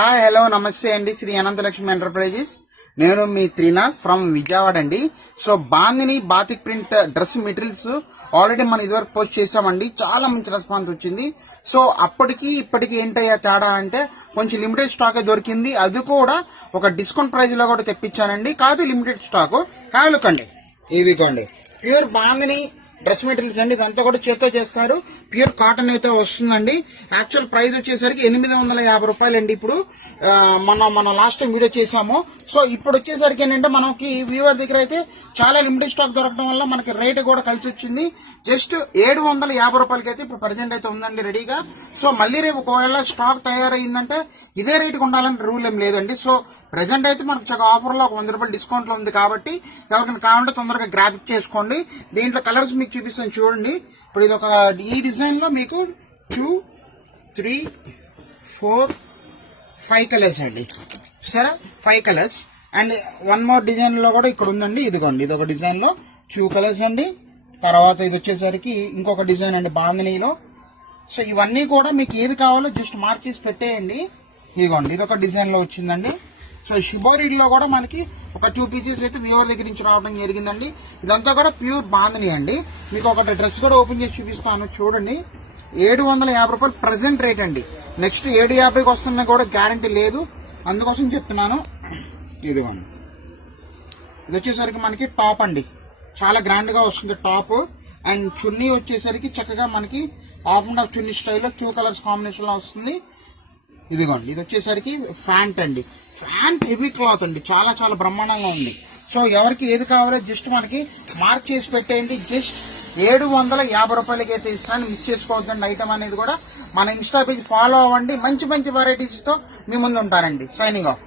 Hello నమస్తే అండి. Shri Ananthalakshmi enterprises. నేను మీ త్రినాథ్ ఫ్రమ్ విజయవాడ అండి. So bandhani batik print dress materials already మనం ఇదివరకు పోస్ట్ చేసామండి. చాలా మంచి రెస్పాన్స్ వచ్చింది. సో అప్పటికి ఇప్పటికి ఏంటయ్యా తేడా అంటే కొంచెం లిమిటెడ్ స్టాక్ దొరికింది. అది కూడా ఒక డిస్కౌంట్ ప్రైస్ లో కూడా తెప్పించానండి. కాదు లిమిటెడ్ స్టాక్. కాలుకండి ఇదిగోండి ప్యూర్ బాందిని డ్రెస్ మెటీరియల్స్ అండి. ఇదంతా కూడా చేత్తో చేస్తారు. ప్యూర్ కాటన్ అయితే వస్తుందండి. యాక్చువల్ ప్రైస్ వచ్చేసరికి 850 రూపాయలండి. ఇప్పుడు మనం లాస్ట్ టైం వీడియో చేసాము. సో ఇప్పుడు వచ్చేసరికి ఏంటంటే మనకి వ్యూవర్ దగ్గర అయితే చాలా లిమిటెడ్ స్టాక్ దొరకడం వల్ల మనకి రేట్ కూడా కలిసి వచ్చింది. జస్ట్ 750 రూపాయలకి అయితే ఇప్పుడు ప్రజెంట్ అయితే ఉందండి రెడీగా. సో మళ్ళీ రేపు ఒకవేళ స్టాక్ తయారయ్యిందంటే ఇదే రేటుకి ఉండాలని రూల్ ఏం లేదండి. సో ప్రెసెంట్ అయితే మనకు చాలా ఆఫర్ లో 100 రూపాయలు డిస్కౌంట్ లో ఉంది కాబట్టి ఎవరికైనా కావాలంటే తొందరగా గ్రాప్ చేసుకోండి. దీంట్లో కలర్స్ మీకు చూపిస్తాను చూడండి. ఇప్పుడు ఇది ఒక ఈ డిజైన్ లో మీకు 2, 3, 4, 5 కలర్స్ అండి. సరే 5 colours and one more design లో కూడా ఇక్కడ ఉందండి. ఇదిగోండి ఇది ఒక డిజైన్ లో 2 కలర్స్ అండి. తర్వాత ఇది వచ్చేసరికి ఇంకొక డిజైన్ అండి బాందినీలో. సో ఇవన్నీ కూడా మీకు ఏది కావాలో జస్ట్ మార్క్ చేసి పెట్టేయండి. ఇదిగోండి ఇది ఒక డిజైన్ లో వచ్చిందండి. సో శుభోరీలో కూడా మనకి ఒక 2 పీసెస్ అయితే వ్యూవర్ దగ్గర నుంచి రావడం జరిగిందండి. ఇదంతా కూడా ప్యూర్ బాందిని అండి. మీకు ఒకటి డ్రెస్ కూడా ఓపెన్ చేసి చూపిస్తాను చూడండి. 750 రూపాయలు ప్రెసెంట్ రేట్ అండి. నెక్స్ట్ 750కి వస్తున్నా కూడా గ్యారంటీ లేదు, అందుకోసం చెప్తున్నాను. ఇదిగోండి ఇది వచ్చేసరికి మనకి టాప్ అండి. చాలా గ్రాండ్ గా వస్తుంది టాప్. అండ్ చున్నీ వచ్చేసరికి చక్కగా మనకి హాఫ్ అండ్ హాఫ్ చున్నీ స్టైల్లో 2 కలర్స్ కాంబినేషన్ లో వస్తుంది. ఇదిగోండి ఇది వచ్చేసరికి ఫ్యాంట్ అండి. ఫ్యాంట్ హెవీ క్లాత్ అండి. చాలా చాలా బ్రహ్మాండంగా ఉంది. సో ఎవరికి ఏది కావాలో జస్ట్ మనకి మార్క్ చేసి పెట్టేయండి. జస్ట్ 750 రూపాయలకి అయితే ఇస్తాను. మిస్ చేసుకోవద్దండి. ఐటమ్ అనేది కూడా మన ఇన్స్టా పేజ్ ఫాలో అవ్వండి. మంచి మంచి వెరైటీస్ తో మీ ముందు ఉంటారండి. Signing off.